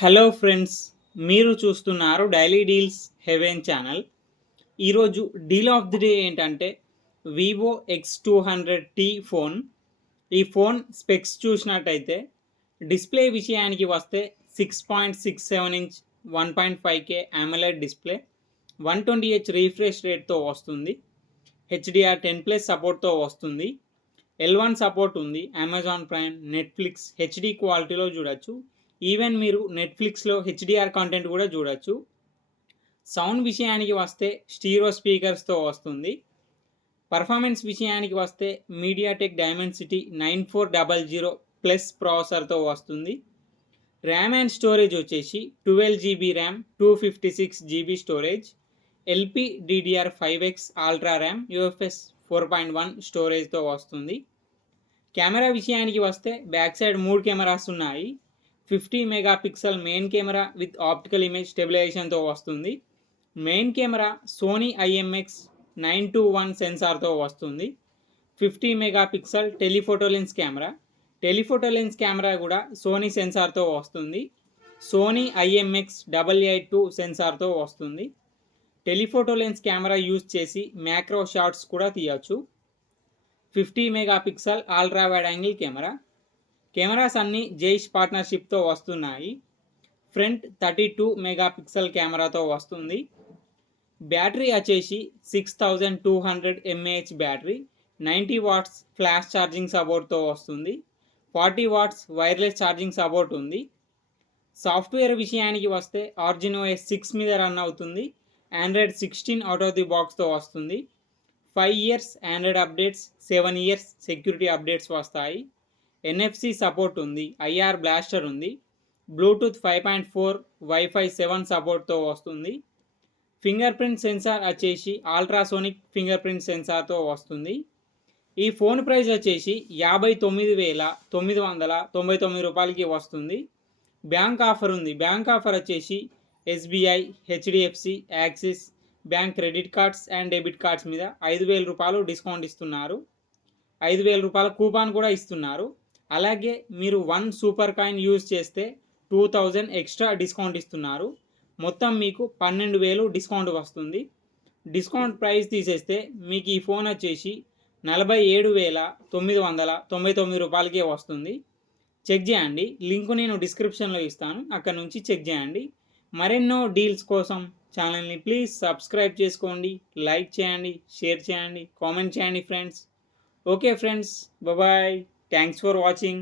Hello friends, మీరు చూస్తున్నారు daily deals heaven channel. ఈరోజు డీల్ ఆఫ్ ది డే ఏంటంటే వివో X200T ఫోన్. ఈ ఫోన్ స్పెక్స్ చూసినట్టయితే డిస్ప్లే విషయానికి వస్తే 6.67 inch 1.5K AMOLED display, 120Hz refresh రేట్తో వస్తుంది. HDR10+ సపోర్ట్తో వస్తుంది. L1 సపోర్ట్ ఉంది. అమెజాన్ ప్రైమ్, నెట్ఫ్లిక్స్ హెచ్డి క్వాలిటీలో చూడొచ్చు. ఈవెన్ మీరు నెట్ఫ్లిక్స్లో హెచ్డిఆర్ కంటెంట్ కూడా చూడొచ్చు. సౌండ్ విషయానికి వస్తే స్టీరియో స్పీకర్స్తో వస్తుంది. పర్ఫార్మెన్స్ విషయానికి వస్తే మీడియాటెక్ డైమెన్సిటీ 9400+ ప్రాసెసర్తో వస్తుంది. ర్యామ్ అండ్ స్టోరేజ్ వచ్చేసి 12GB RAM, 256GB storage, LPDDR5X ultra RAM, UFS 4.1 స్టోరేజ్తో వస్తుంది. కెమెరా విషయానికి వస్తే బ్యాక్ సైడ్ 3 కెమెరాస్ ఉన్నాయి. 50 megapixel main camera with optical image స్టెబిలైజేషన్తో వస్తుంది. మెయిన్ కెమెరా సోనీ IMX921 సెన్సార్తో వస్తుంది. 50 megapixel telephoto lens camera. Telephoto lens camera కూడా సోనీ సెన్సార్తో వస్తుంది. సోనీ IMX882 సెన్సార్తో వస్తుంది. టెలిఫోటో లెన్స్ కెమెరా యూజ్ చేసి మ్యాక్రో షాట్స్ కూడా తీయచ్చు. 50 megapixel ultra wide angle camera. Cameras అన్నీ జైష్ పార్ట్నర్షిప్తో వస్తున్నాయి. ఫ్రంట్ 32 మెగాపిక్సెల్ కెమెరాతో వస్తుంది. బ్యాటరీ వచ్చేసి 6200 mAh battery, 90 watts flash charging సపోర్ట్తో వస్తుంది. 40 వాట్స్ వైర్లెస్ ఛార్జింగ్ సపోర్ట్ ఉంది. సాఫ్ట్వేర్ విషయానికి వస్తే ఆర్జినోఎస్ 6 మీద రన్ అవుతుంది. ఆండ్రాయిడ్ 16 అవుట్ ఆఫ్ ది బాక్స్తో వస్తుంది. 5 years Android updates, 7 years security updates వస్తాయి. NFC సపోర్ట్ ఉంది. IR బ్లాస్టర్ ఉంది. బ్లూటూత్ 5.4, వైఫై 7 సపోర్ట్తో వస్తుంది. ఫింగర్ ప్రింట్ సెన్సార్ వచ్చేసి అల్ట్రాసోనిక్ ఫింగర్ ప్రింట్ సెన్సార్తో వస్తుంది. ఈ ఫోన్ ప్రైస్ వచ్చేసి 59,999 రూపాయలకి వస్తుంది. బ్యాంక్ ఆఫర్ ఉంది. బ్యాంక్ ఆఫర్ వచ్చేసి SBI, HDFC, axis bank credit cards and debit cards మీద 5,000 రూపాయలు డిస్కౌంట్ ఇస్తున్నారు. 5,000 రూపాయల కూపాన్ కూడా ఇస్తున్నారు. అలాగే మీరు 1 సూపర్ కాయిన్ యూజ్ చేస్తే 2,000 ఎక్స్ట్రా డిస్కౌంట్ ఇస్తున్నారు. మొత్తం మీకు 12,000 డిస్కౌంట్ వస్తుంది. డిస్కౌంట్ ప్రైస్ తీసేస్తే మీకు ఈ ఫోన్ వచ్చేసి 47,999 రూపాయలకే వస్తుంది. చెక్ చేయండి. లింకు నేను డిస్క్రిప్షన్లో ఇస్తాను, అక్కడ నుంచి చెక్ చేయండి. మరెన్నో డీల్స్ కోసం ఛానల్ని ప్లీజ్ సబ్స్క్రైబ్ చేసుకోండి, లైక్ చేయండి, షేర్ చేయండి, కామెంట్ చేయండి friends. Okay friends, bye. Thanks for watching.